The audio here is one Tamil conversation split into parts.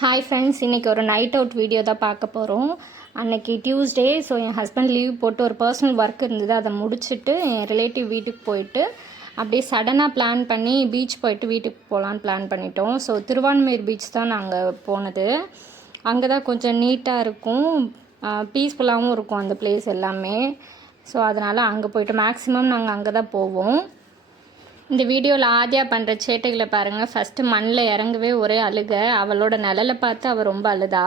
ஹாய் ஃப்ரெண்ட்ஸ், இன்றைக்கி ஒரு நைட் அவுட் வீடியோ தான் பார்க்க போகிறோம். அன்றைக்கி டியூஸ்டே. ஸோ என் ஹஸ்பண்ட் லீவ் போட்டு ஒரு பர்சனல் ஒர்க் இருந்தது, அதை முடிச்சுட்டு என் ரிலேட்டிவ் வீட்டுக்கு போயிட்டு அப்படியே சடனாக பிளான் பண்ணி பீச் போயிட்டு வீட்டுக்கு போகலான்னு பிளான் பண்ணிட்டோம். ஸோ திருவான்மையூர் பீச் தான் நாங்கள் போனது. அங்கே தான் கொஞ்சம் நீட்டாக இருக்கும், பீஸ்ஃபுல்லாகவும் இருக்கும் அந்த பிளேஸ் எல்லாமே. ஸோ அதனால் அங்கே போயிட்டு மேக்ஸிமம் நாங்கள் அங்கே தான் போவோம். இந்த வீடியோவில் ஆதியா பண்ணுற சேட்டைகளை பாருங்கள். ஃபஸ்ட்டு மண்ணில் இறங்கவே ஒரே அழுக. அவளோட நிழலை பார்த்து அவள் ரொம்ப அழுதா.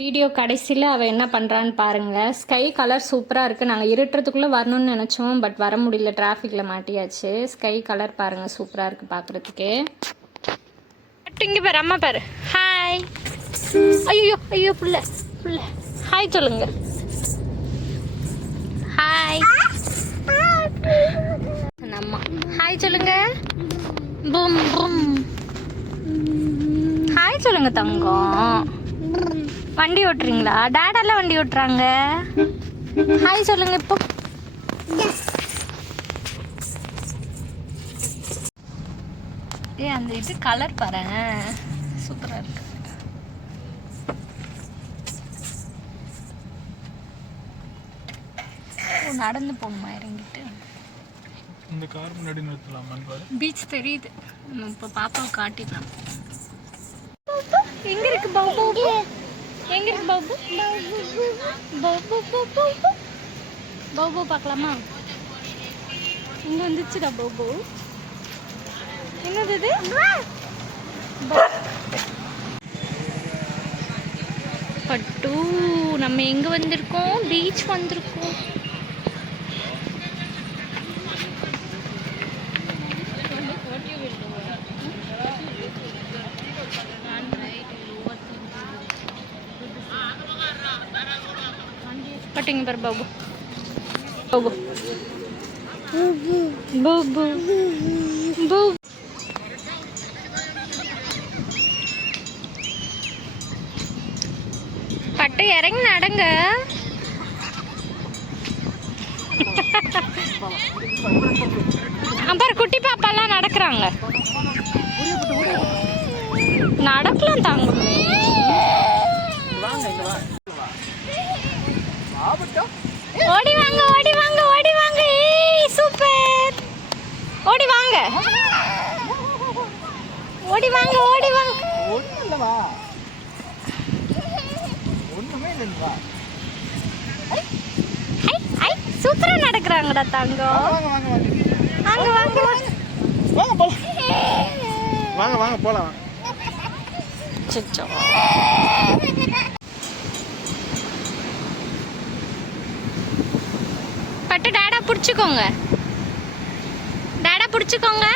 வீடியோ கடைசியில் அவள் என்ன பண்ணுறான்னு பாருங்கள். ஸ்கை கலர் சூப்பராக இருக்குது. நாங்கள் இருட்டுறதுக்குள்ளே வரணும்னு நினச்சோம், பட் வர முடியல, டிராஃபிக்கில் மாட்டியாச்சு. ஸ்கை கலர் பாருங்கள், சூப்பராக இருக்குது பார்க்குறதுக்கே. இங்கே பாரு, அம்மா பாரு. ஹாய். ஐயோ ஐயோ, புள்ள புள்ள ஹாய் சொல்லுங்க. ஹாய் அம்மா ஹாய் சொல்லுங்க. பூம் பூம் ஹாய் சொல்லுங்க தங்கம். வண்டி ஓட்டுறீங்களா? டேடெல்லாம் வண்டி ஓட்டுறாங்க. ஹாய் சொல்லுங்க இப்போ. அந்த இது கலர் பாரு, சூப்பராக இருக்கு. நடந்து போகணுமா இறங்கிட்டு? இந்த கார் முன்னாடி நிறுத்தலாமான்னு பாரு. பீச் தெரியுது, இப்போ பாப்பாவை காட்டிடலாம். எங்க இருக்கு பாபு? எங்க இருக்கு பாபு? பாபு பாபு பாபு பார்க்கலாமா? இங்க வந்துச்சுடா பாபு. என்னது இது? பட்டு நம்ம எங்க வந்திருக்கோம்? பீச் வந்திருக்கோம். பட்டிங்க பாரு பாபு. பாபு பாபு பாபு. பட்டு இறங்கி நடங்க. அப்புறம் குட்டி பாப்பாலாம் நடக்கிறாங்க. நடக்கலாம் தாங்குமே. ஓடி வாங்க ஓடி வாங்க ஓடி வாங்க. ஏய் சூப்பர். ஓடி வாங்க ஓடி வாங்க ஓடி வாங்க. ஒண்ணுல்லவா, ஒண்ணுமே இல்லவா. ஹை ஹை, சூப்பரா நடக்கறாங்கடா தங்கம். வாங்க வாங்க வாங்க வாங்க போலாம். வாங்க வாங்க போலாம். சச்சோ. பட்டு டாடா பிடிச்சிக்கோங்க, டாடா பிடிச்சிக்கோங்க.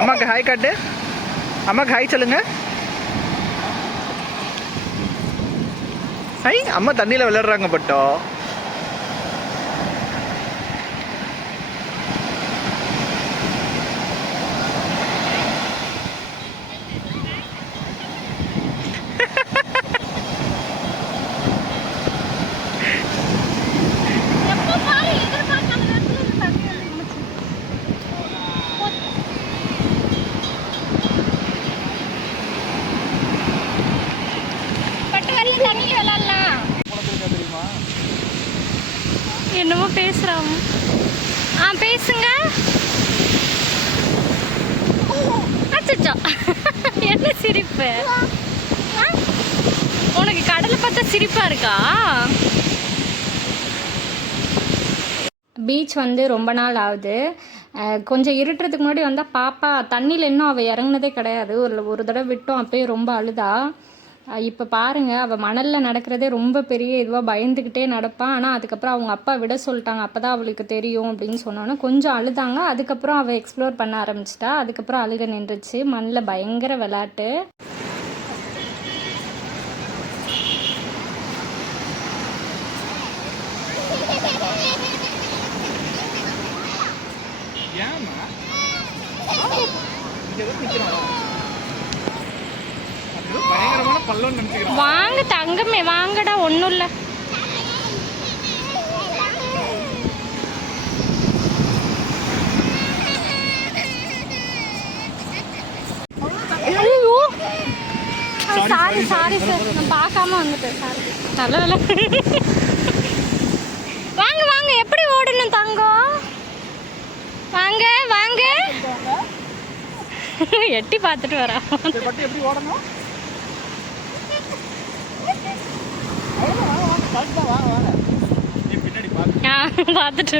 அம்மாக்கு ஹாய் காட்டு. அம்மாக்கு ஹாய் சொல்லுங்க. ஹாய். அம்மா தண்ணியில் விளையாடுறாங்க பட்டோ. என்னமோ பேசுறான். பேசுங்க. அச்சச்சோ, என்ன சிரிப்பு? உனக்கு கடலை பார்த்தா சிரிப்பா இருக்கா? பீச் வந்து ரொம்ப நாள் ஆகுது. கொஞ்சம் இருட்டுறதுக்கு முன்னாடி வந்தால் பாப்பா தண்ணியில் இன்னும் அவள் இறங்குனதே கிடையாது. ஒரு தடவை விட்டோம், அப்பயே ரொம்ப அழுதா. இப்போ பாருங்கள், அவள் மணலில் நடக்கிறதே ரொம்ப பெரிய இதுவாக பயந்துக்கிட்டே நடப்பான். ஆனால் அதுக்கப்புறம் அவங்க அப்பா விட சொல்லிட்டாங்க, அப்போ தான் அவளுக்கு தெரியும் அப்படின்னு சொன்னோன்னே கொஞ்சம் அழுதாங்க. அதுக்கப்புறம் அவள் எக்ஸ்ப்ளோர் பண்ண ஆரம்பிச்சிட்டா. அதுக்கப்புறம் அழுக நின்றுச்சு. மண்ணில் பயங்கர விளையாட்டு. பயங்கரமான பல்லோன்னு நினைச்சுக்கிறேன். வாங்க தங்கமே வாங்கடா, ஒன்றும் இல்லை. ஐயோ சாரி சாரி சார், நான் பார்க்காம வந்துட்டேன். சாரி. நல்ல வேலை. வாங்க வாங்க, எப்படி ஓடணும் தங்கம்? வாங்க வாங்க, எட்டி பார்த்துட்டு வரா. பட்டு எப்படி ஓடணும்? பின்னாடி பார்த்துட்டு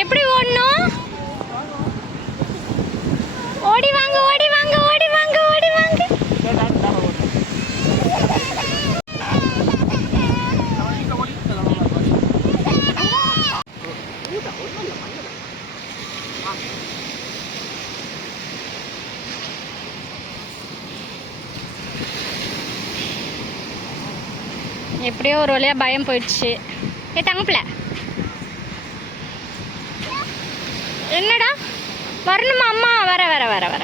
எப்படி ஓடணும்? ஓடி வாங்க ஓடி வாங்க ஓடி வாங்க ஓடி வாங்க. எப்படியோ ஒரு வழியா பயம் போயிடுச்சு. ஏ தங்கப்பில, என்னடா வரணுமா? அம்மா வர வர வர வர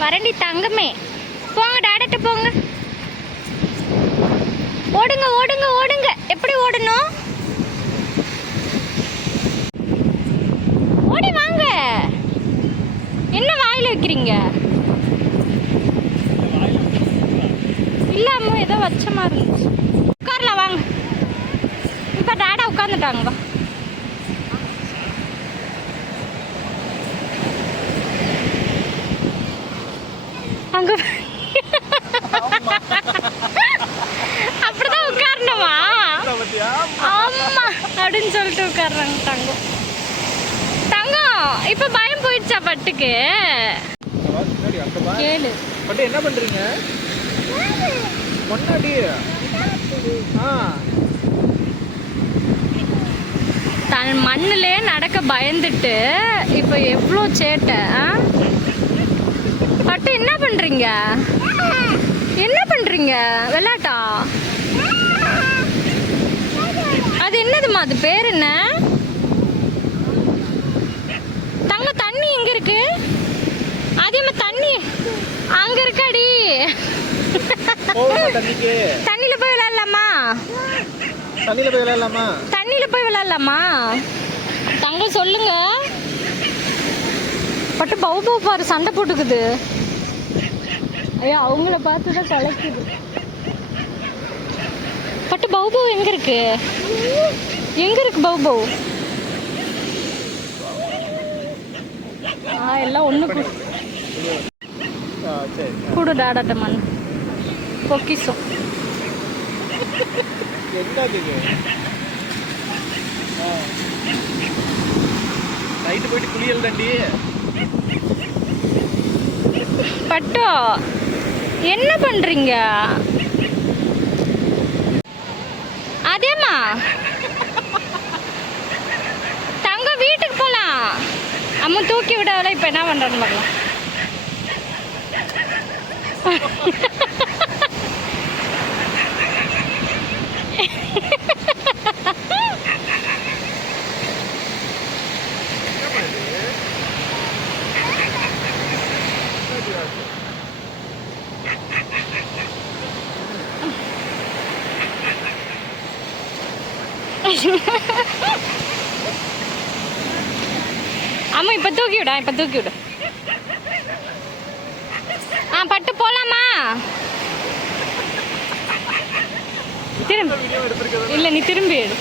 வரண்டி தங்கமே. போங்க டாடட்ட போங்க. ஓடுங்க ஓடுங்க ஓடுங்க. எப்படி ஓடணும்? ஓடி வாங்க. என்ன வாயில வைக்கிறீங்க? இல்ல அம்மா, ஏதோ வச்ச மாதிரி இருந்துச்சு. உட்காரலாம் வாங்க. இப்ப டாடா உட்காந்துட்டாங்க. வா அங்க அப்படிதான் உட்காரணுமா? ஆமா அப்படின்னு சொல்லிட்டு உட்கார்றாங்க தங்கம். தங்கம் இப்ப பயம் போயிடுச்சா பட்டுக்கு? கேளு. பட்டு என்ன பண்றீங்க? முன்னாடி தன் மண்ணிலே நடக்க பயந்துட்டு இப்ப எவ்வளோ சேட்டை. பட்டு என்ன பண்றீங்க? என்ன பண்றீங்க? விளையாட்டா? அது என்னதுமா? அது பேர் என்ன? தங்க தண்ணி எங்க இருக்கு? அதே மாதிரி தண்ணி அங்க இருக்காடி. தண்ணியில போய் விளையாடலாமா? தண்ணியில போய் விளையாடலாமா? தண்ணியில போய் விளையாடலாமா? தங்க சொல்லுங்க. பட்டு பவு பவு பாரு, சண்டை போட்டுக்குது. ஐயோ அவங்கள பார்த்துதான் கலக்குது. பட்டு பவு பவு எங்க இருக்கு? எங்க இருக்கு பவு பவு? எல்லாம் ஒண்ணு கூடு டாடாட்ட மண் பொக்கிசம். நைட்டு போயிட்டு குளியல் தண்டி. பட்டு என்ன பண்றீங்க? அதேமா தங்க வீட்டுக்கு போலாம். அம்மா தூக்கி விடல. இப்ப என்ன பண்றேன்னு பார்க்கலாம். அம்மா இப்ப தூக்கி விட, இப்ப தூக்கி விடு. பட்டு போலாமா? திரும்பி இல்ல, நீ திரும்பி எடு.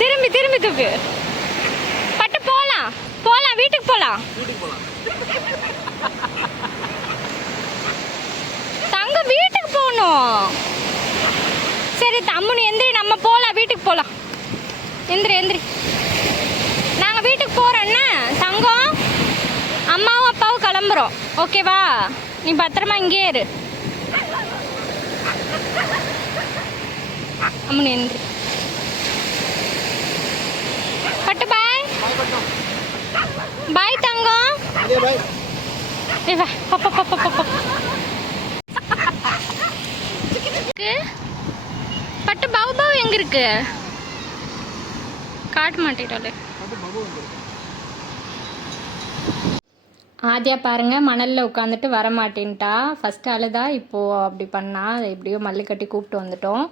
திரும்பி திரும்பி தூக்கு. பட்டு போலாம் போலாம், வீட்டுக்கு போலாம். தங்க வீட்டுக்கு போகணும். சரி தம்முனு எந்திரி, நம்ம போலாம், வீட்டுக்கு போலாம். எந்திரி எந்திரி. நாங்க வீட்டுக்கு போறோம்னா தங்கம், அம்மாவும் அப்பாவும் கிளம்புறோம். ஓகேவா? நீ பத்திரமா இங்கே இரு. அம்முனு எந்திரி. பட்டு பாய். பாய் தங்கம். பட்டு பவு பவு எங்க இருக்கு? காட்ட மாட்டேறாளே. ஆதியா பாருங்க மணலில் உட்காந்துட்டு வர மாட்டேன்ட்டா. ஃபஸ்ட்டு அழுதா, இப்போது அப்படி பண்ணா. எப்படியோ மல்லு கட்டி கூப்பிட்டு வந்துட்டோம்.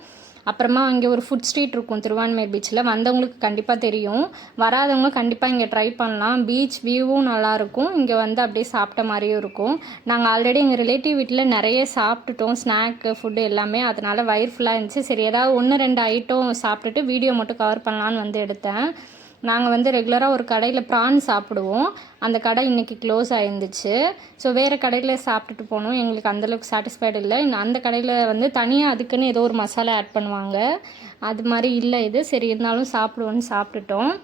அப்புறமா அங்கே ஒரு ஃபுட் ஸ்ட்ரீட் இருக்கும் திருவான்மையூர் பீச்சில். வந்தவங்களுக்கு கண்டிப்பாக தெரியும், வராதவங்க கண்டிப்பாக இங்கே ட்ரை பண்ணலாம். பீச் வியூவும் நல்லாயிருக்கும், இங்கே வந்து அப்படியே சாப்பிட்ட மாதிரியும் இருக்கும். நாங்கள் ஆல்ரெடி எங்கள் ரிலேட்டிவ் வீட்டில் நிறைய சாப்பிட்டுட்டோம், ஸ்நாக்கு ஃபுட்டு எல்லாமே. அதனால் வயிறு ஃபுல்லாக இருந்துச்சு. சரி ஏதாவது 1-2 ஐட்டம் சாப்பிட்டுட்டு வீடியோ மட்டும் கவர் பண்ணலான்னு வந்து எடுத்தேன். நாங்கள் வந்து ரெகுலராக ஒரு கடையில் ப்ரான் சாப்பிடுவோம். அந்த கடை இன்றைக்கி க்ளோஸ் ஆகிருந்துச்சு. ஸோ வேறு கடையில் சாப்பிட்டுட்டு போனோம். எங்களுக்கு அந்தளவுக்கு சாட்டிஸ்ஃபைடு இல்லை. அந்த கடையில் வந்து தனியாக அதுக்குன்னு ஏதோ ஒரு மசாலா ஆட் பண்ணுவாங்க, அது மாதிரி இல்லை இது. சரி இருந்தாலும் சாப்பிடுவோன்னு சாப்பிட்டுட்டோம்.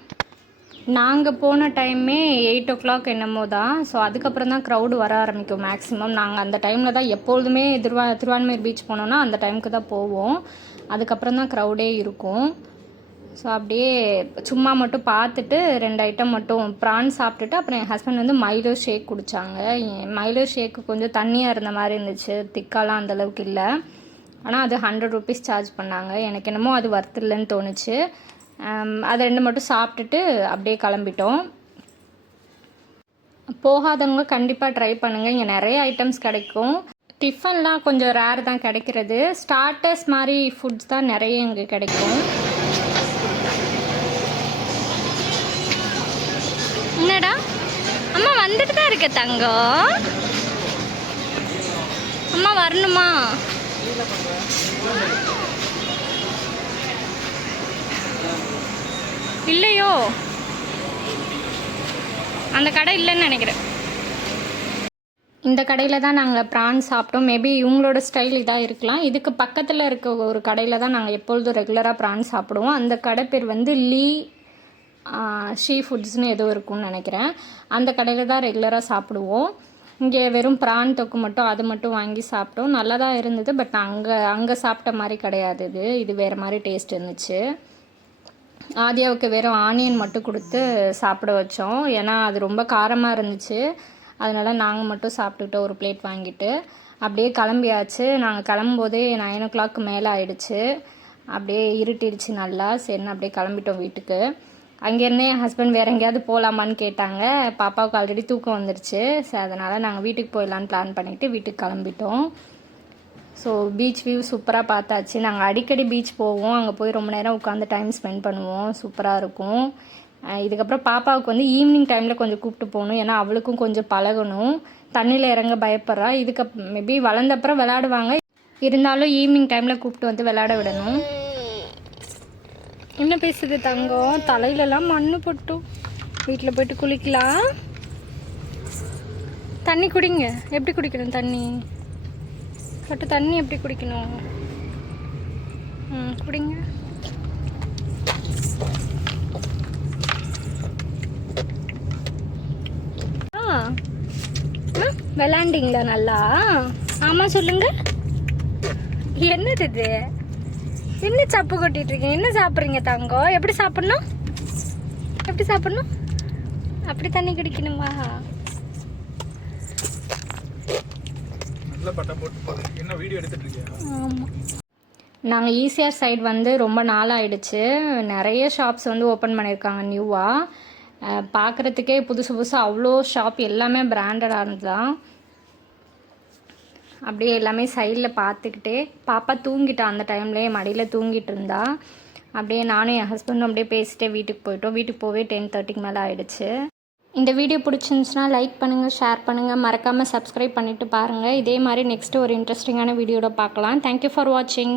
நாங்கள் போன டைமே 8 o'clock என்னமோ தான். ஸோ அதுக்கப்புறம் தான் க்ரௌடு வர ஆரம்பிக்கும் மேக்ஸிமம். நாங்கள் அந்த டைமில் தான் எப்பொழுதுமே திருவான்மையூர் பீச் போனோன்னா அந்த டைமுக்கு தான் போவோம். அதுக்கப்புறம் தான் க்ரௌடே இருக்கும். ஸோ அப்படியே சும்மா மட்டும் பார்த்துட்டு 2 ஐட்டம் மட்டும் ப்ரான் சாப்பிட்டுட்டு அப்புறம் என் ஹஸ்பண்ட் வந்து மைலோ ஷேக் குடித்தாங்க. மைலோ ஷேக்கு கொஞ்சம் தண்ணியாக இருந்த மாதிரி இருந்துச்சு, திக்காலாம் அந்தளவுக்கு இல்லை. ஆனால் அது 100 rupees சார்ஜ் பண்ணாங்க. எனக்கு என்னமோ அது ஒர்த் இல்லைன்னு தோணுச்சு. அது 2 மட்டும் சாப்பிட்டுட்டு அப்படியே கிளம்பிட்டோம். போகாதவங்க கண்டிப்பாக ட்ரை பண்ணுங்கள், இங்கே நிறைய ஐட்டம்ஸ் கிடைக்கும். டிஃபன்லாம் கொஞ்சம் ரேர் தான் கிடைக்கிறது. ஸ்டார்டர்ஸ் மாதிரி ஃபுட்ஸ் தான் நிறைய இங்கே கிடைக்கும். என்னடா அம்மா வந்துட்டு தான் இருக்க தங்கம், அம்மா வரணுமா? இல்லையோ, அந்த கடை இல்லைன்னு நினைக்கிறேன். இந்த கடையில் தான் நாங்கள் ப்ரான் சாப்பிட்டோம். மேபி இவங்களோட ஸ்டைல் இதாக இருக்கலாம். இதுக்கு பக்கத்தில் இருக்க ஒரு கடையில் தான் நாங்கள் எப்பொழுதும் ரெகுலராக ப்ரான் சாப்பிடுவோம். அந்த கடை பேர் வந்து ஷீ ஃபுட்ஸ்னு ஏதோ இருக்கும்னு நினைக்கிறேன். அந்த கடையில் தான் ரெகுலராக சாப்பிடுவோம். இங்கே வெறும் ப்ரான் தொக்கு மட்டும், அது மட்டும் வாங்கி சாப்பிட்டோம். நல்லா தான் இருந்தது. பட் அங்கே சாப்பிட்ட மாதிரி கிடையாது. இது வேறு மாதிரி டேஸ்ட் இருந்துச்சு. ஆதியாவுக்கு வெறும் ஆனியன் மட்டும் கொடுத்து சாப்பிட வச்சோம், ஏன்னா அது ரொம்ப காரமாக இருந்துச்சு. அதனால் நாங்கள் மட்டும் சாப்பிட்டுக்கிட்டோம் ஒரு பிளேட் வாங்கிட்டு. அப்படியே கிளம்பியாச்சு. நாங்கள் கிளம்பும்போதே 9 o'clock மேலே ஆயிடுச்சு. அப்படியே இருட்டிடுச்சு நல்லா. சரின்னு அப்படியே கிளம்பிட்டோம் வீட்டுக்கு. அங்கேருந்தே என் ஹஸ்பண்ட் வேறு எங்கேயாவது போகலாமான்னு கேட்டாங்க. பாப்பாவுக்கு ஆல்ரெடி தூக்கம் வந்துருச்சு. ஸோ அதனால் நாங்கள் வீட்டுக்கு போயிடலான்னு பிளான் பண்ணிவிட்டு வீட்டுக்கு கிளம்பிட்டோம். ஸோ பீச் வியூ சூப்பராக பார்த்தாச்சு. நாங்கள் அடிக்கடி பீச் போவோம், அங்கே போய் ரொம்ப நேரம் உட்காந்து டைம் ஸ்பெண்ட் பண்ணுவோம், சூப்பராக இருக்கும். இதுக்கப்புறம் பாப்பாவுக்கு வந்து ஈவினிங் டைமில் கொஞ்சம் கூப்பிட்டு போகணும், ஏன்னா அவளுக்கும் கொஞ்சம் பழகணும். தண்ணியில் இறங்க பயப்படுறா. மேபி வளர்ந்தப்புறம் விளையாடுவாங்க, இருந்தாலும் ஈவினிங் டைமில் கூப்பிட்டு வந்து விளையாட விடணும். என்ன பேசுது தங்கம்? தலையிலலாம் மண்ணு போட்டும். வீட்டில் போய்ட்டு குளிக்கலாம். தண்ணி குடிங்க. எப்படி குடிக்கணும் தண்ணி? பட்டு தண்ணி எப்படி குடிக்கணும்? குடிங்க. விளாண்டிங்களா நல்லா? ஆமாம் சொல்லுங்க. என்னது இது? என்ன சப்பு கொட்டிட்டு இருக்கீங்க? என்ன சாப்பிட்றீங்க தங்கம்? எப்படி சாப்பிட்ணும்? எப்படி சாப்பிட்ணும்? அப்படி தண்ணி குடிக்கணுமா? ஆமாம். நாங்கள் ஈசிஆர் சைடு வந்து ரொம்ப நாள் ஆயிடுச்சு. நிறைய ஷாப்ஸ் வந்து ஓப்பன் பண்ணியிருக்காங்க நியூவாக. பார்க்குறதுக்கே புதுசு புதுசாக அவ்வளோ ஷாப், எல்லாமே பிராண்டடானது தான். அப்படியே எல்லாமே சைடில் பார்த்துக்கிட்டே பாப்பா தூங்கிட்டா. அந்த டைம்லேயே மடியில் தூங்கிட்டு இருந்தா. அப்படியே நானும் என் ஹஸ்பண்டும் அப்படியே பேசிட்டே வீட்டுக்கு போயிட்டோம். வீட்டுக்கு போவே 10:30 மேலே ஆகிடுச்சு. இந்த வீடியோ பிடிச்சிருந்துச்சுன்னா லைக் பண்ணுங்கள், ஷேர் பண்ணுங்கள், மறக்காமல் சப்ஸ்கிரைப் பண்ணிவிட்டு பாருங்கள். இதே மாதிரி நெக்ஸ்ட்டு ஒரு இன்ட்ரெஸ்டிங்கான வீடியோட பார்க்கலாம். தேங்க்யூ ஃபார் வாட்சிங்.